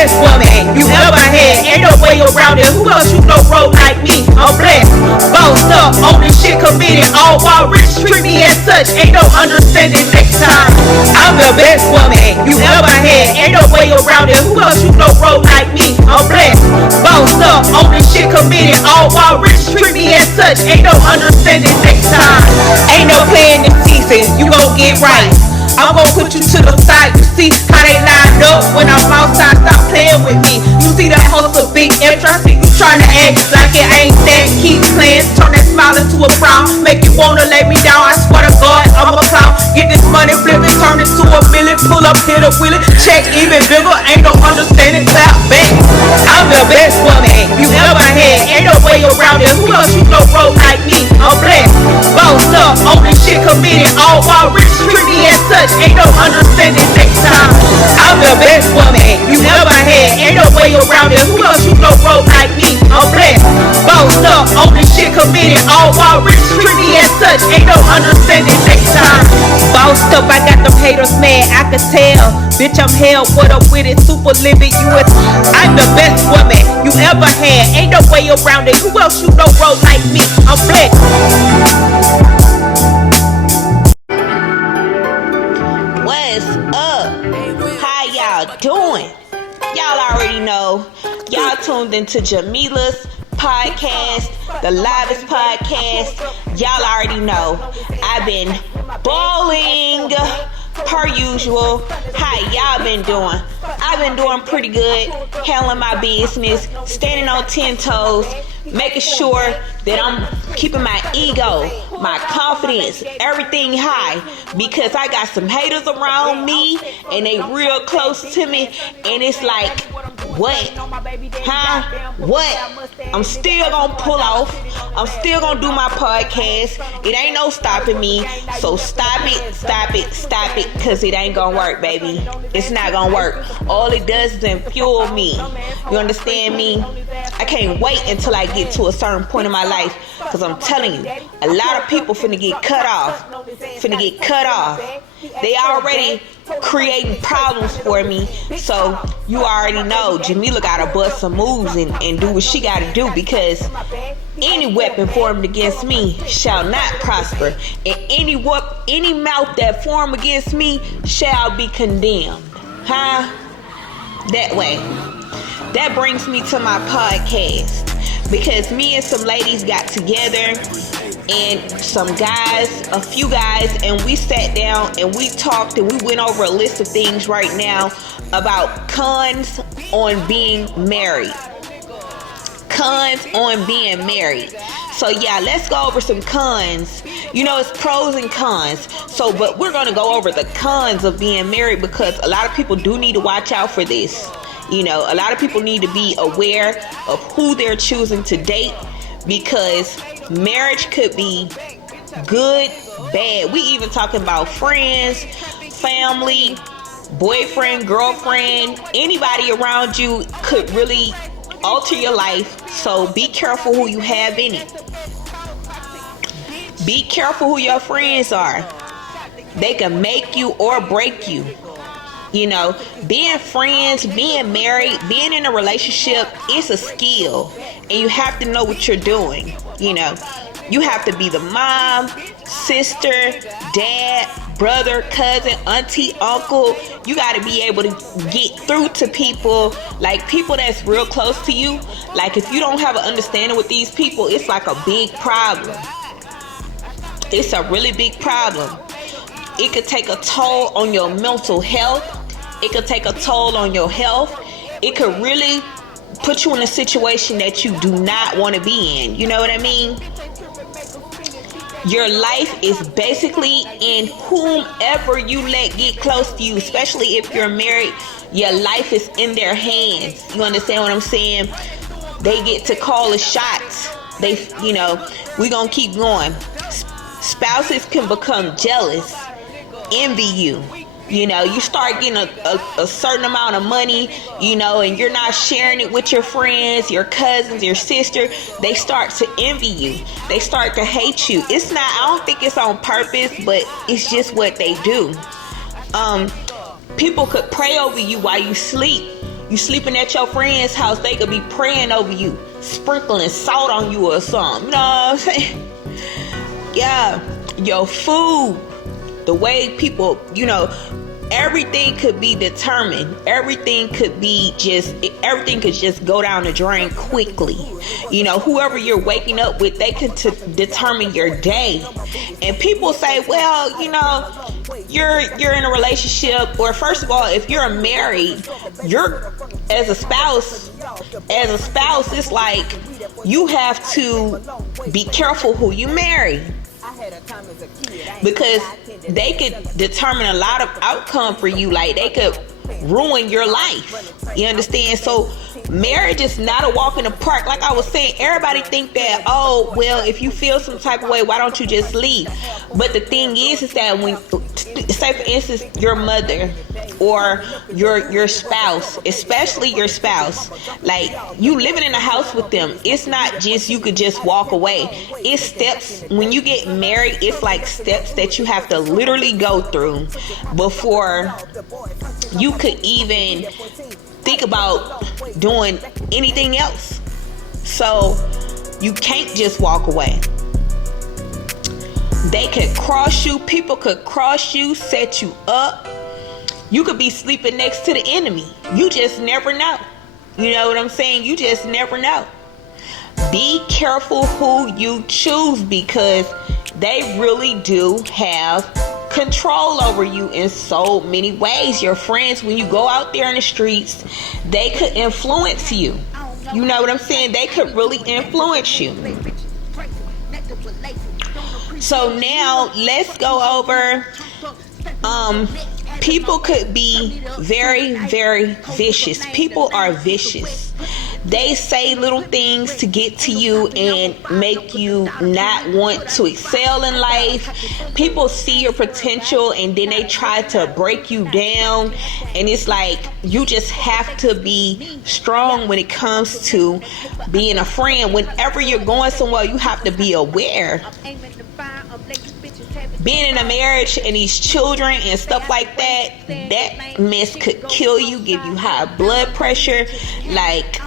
best woman you ever had. Ain't no way around it. Who else you know roll like me? I'm blessed, bossed up, on this shit committed. All while rich, treat me as such. Ain't no understanding next time. I'm the best woman you ever had. Ain't no way around it. Who else you know roll like me? I'm blessed, bossed up, on this shit committed. All while rich, treat me as such. Ain't no understanding next time. Ain't no playing this season. You gon' get right. I'm gon' put you to the side. You see how they line up when I'm outside. Stop playing with me. You see that hustle big interest. You tryna act like it ain't that. Keep playing, turn that smile into a frown. Make you wanna lay me down. I swear to God, I'm a clown. Get this money, flip it, turn it to a million. Pull up, hit a wheel it, check even bigger. Ain't no understanding, clap back. I'm the best woman you ever had. Ain't no way around it. Who else you know roll like me? I'm blessed, bossed up, on this shit committed. All while rich, treat me as such. Ain't no understanding next time. I'm the best woman you ever had. Ain't no way around it. Who else you know roll like me? I'm blessed, bossed up, on this shit committed. All while rich, treat me as such. Ain't no understanding next time. Bossed up, I got them haters mad, I can tell. Bitch, I'm hell, what up with it? Super living, I'm the best woman you ever had. Ain't no way around it. Who else you know roll like me? I'm blessed. Doing? Y'all already know. Y'all tuned into Jamila's podcast, the livest podcast. Y'all already know. I've been bowling per usual. How y'all been doing? I've been doing pretty good, handling my business, standing on 10 toes, making sure that I'm keeping my ego, my confidence, everything high, because I got some haters around me and they real close to me, and it's like, what? Huh? What? I'm still gonna pull off. I'm still gonna do my podcast. It ain't no stopping me. So stop it, cause it ain't gonna work, baby. It's not gonna work. All it does is fuel me. You understand me? I can't wait until I get to a certain point in my life, cause I'm telling you, a lot of people finna get cut off. They already creating problems for me, so you already know Jamila gotta bust some moves and do what she gotta do, because any weapon formed against me shall not prosper, and any mouth that form against me shall be condemned. Huh? That way. That brings me to my podcast, because me and some ladies got together, and a few guys, and we sat down and we talked and we went over a list of things right now about cons on being married. So yeah, let's go over some cons. You know, it's pros and cons. But we're gonna go over the cons of being married, because a lot of people do need to watch out for this. You know, a lot of people need to be aware of who they're choosing to date, because marriage could be good, bad. We even talking about friends, family, boyfriend, girlfriend, anybody around you could really alter your life. So be careful who you have in it. Be careful who your friends are. They can make you or break you. You know, being friends, being married, being in a relationship, it's a skill, and you have to know what you're doing. You know, you have to be the mom, sister, dad, brother, cousin, auntie, uncle. You got to be able to get through to people, like people that's real close to you. Like, if you don't have an understanding with these people, it's like a big problem. It's a really big problem. It could take a toll on your mental health. It could take a toll on your health. It could really put you in a situation that you do not want to be in. You know what I mean? Your life is basically in whomever you let get close to you, especially if you're married. Your life is in their hands. You understand what I'm saying? They get to call the shots. We gonna keep going. Spouses can become jealous, envy you. You know, you start getting a certain amount of money, you know, and you're not sharing it with your friends, your cousins, your sister. They start to envy you. They start to hate you. I don't think it's on purpose, but it's just what they do. People could pray over you while you sleep. You sleeping at your friend's house, they could be praying over you, sprinkling salt on you or something. You know what I'm saying? Yeah, your food, the way people, everything could be determined. Everything could just go down the drain quickly. Whoever you're waking up with, they can determine your day. And people say, well, you're in a relationship, or first of all, if you're married, you're as a spouse, it's like you have to be careful who you marry, because they could determine a lot of outcome for you. Like, they could ruin your life. You understand? So marriage is not a walk in the park. Like I was saying, everybody think that, oh, well, if you feel some type of way, why don't you just leave? But the thing is that when, say for instance, your mother or your spouse, especially your spouse, like, you living in a house with them, it's not just you could just walk away. It's steps. When you get married, it's like steps that you have to literally go through before you could even think about doing anything else. So you can't just walk away. They could cross you. People could cross you, set you up. You could be sleeping next to the enemy. You just never know. You know what I'm saying? You just never know. Be careful who you choose, because they really do have control over you in so many ways. Your friends, when you go out there in the streets, they could influence you. You know what I'm saying? They could really influence you. So now let's go over, people could be very, very vicious. People are vicious. They say little things to get to you and make you not want to excel in life. People see your potential and then they try to break you down. And it's like, you just have to be strong when it comes to being a friend. Whenever you're going somewhere, you have to be aware. Being in a marriage and these children and stuff like that, that mess could kill you, give you high blood pressure. Like,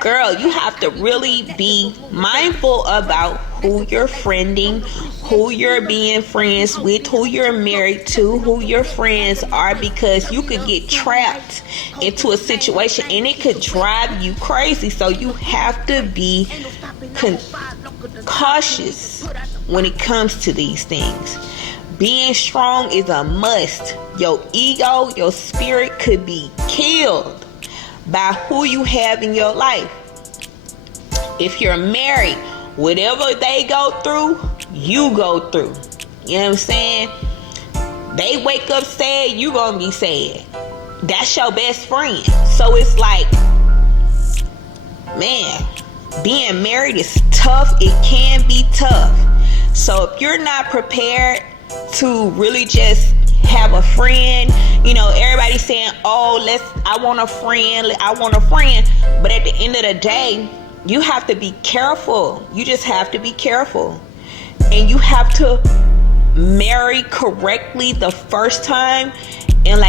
girl, you have to really be mindful about who you're friending, who you're being friends with, who you're married to, who your friends are, because you could get trapped into a situation and it could drive you crazy. So you have to be cautious when it comes to these things. Being strong is a must. Your ego, your spirit could be killed by who you have in your life. If you're married, whatever they go through, you go through. You know what I'm saying? They wake up sad, you gonna be sad. That's your best friend. So it's like, man, being married is tough. It can be tough. So if you're not prepared to really just have a friend, everybody's saying, oh, I want a friend. But at the end of the day, you have to be careful. You just have to be careful. And you have to marry correctly the first time. And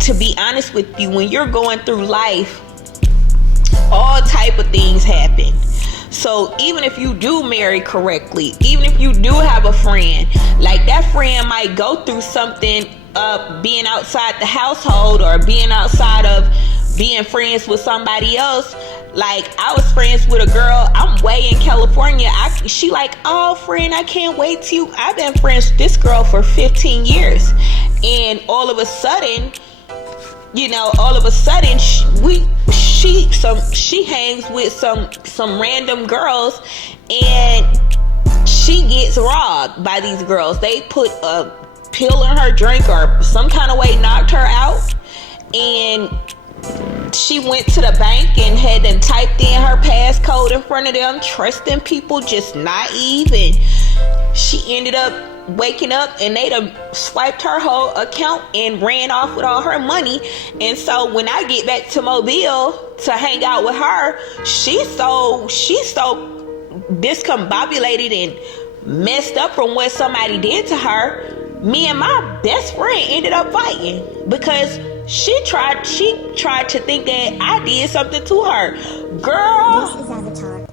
to be honest with you, when you're going through life, all type of things happen. So even if you do marry correctly, even if you do have a friend, like, that friend might go through something, being outside the household, or being outside of being friends with somebody else. Like, I was friends with a girl, I'm way in California. She like, oh, friend, I can't wait till you. I've been friends with this girl for 15 years. And all of a sudden, she hangs with some random girls, and she gets robbed by these girls. They put a pill in her drink or some kind of way knocked her out, and she went to the bank and had them typed in her passcode in front of them, trusting people, just naive, and she ended up waking up and they done swiped her whole account and ran off with all her money. And so when I get back to Mobile to hang out with her, she's so discombobulated and messed up from what somebody did to her. Me and my best friend ended up fighting because She tried to think that I did something to her. Girl, This is Avatar.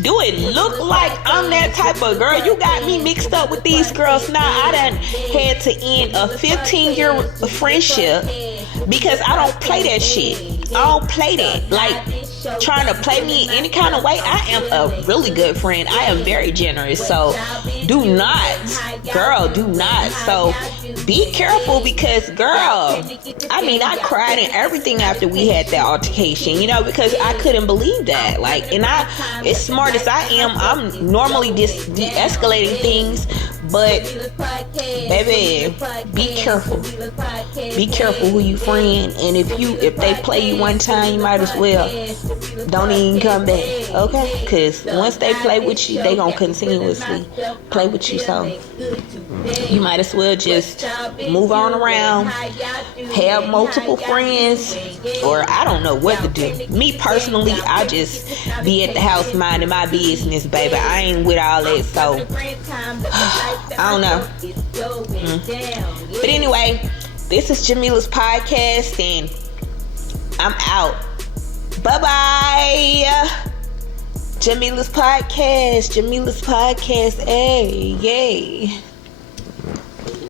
do it look like I'm that type of girl? You got me mixed up with these girls. Now I done had to end a 15-year friendship because I don't play that shit. I don't play that. Like, trying to play me in any kind of way. I am a really good friend. I am very generous. So do not, girl, do not. So be careful because, girl, I mean, I cried and everything after we had that altercation, you know, because I couldn't believe that. Like, and I, as smart as I am, I'm normally just de-escalating things. But, baby, be careful. Be careful who you friend. And if they play you one time, you might as well don't even come back, okay? Because once they play with you, they gonna continuously play with you. So you might as well just move on around, have multiple friends, or I don't know what to do. Me personally, I just be at the house minding my business, baby. I ain't with all that, so I don't know. But anyway, this is Jamila's podcast, and I'm out. Bye-bye. Jamila's podcast. Hey, yay.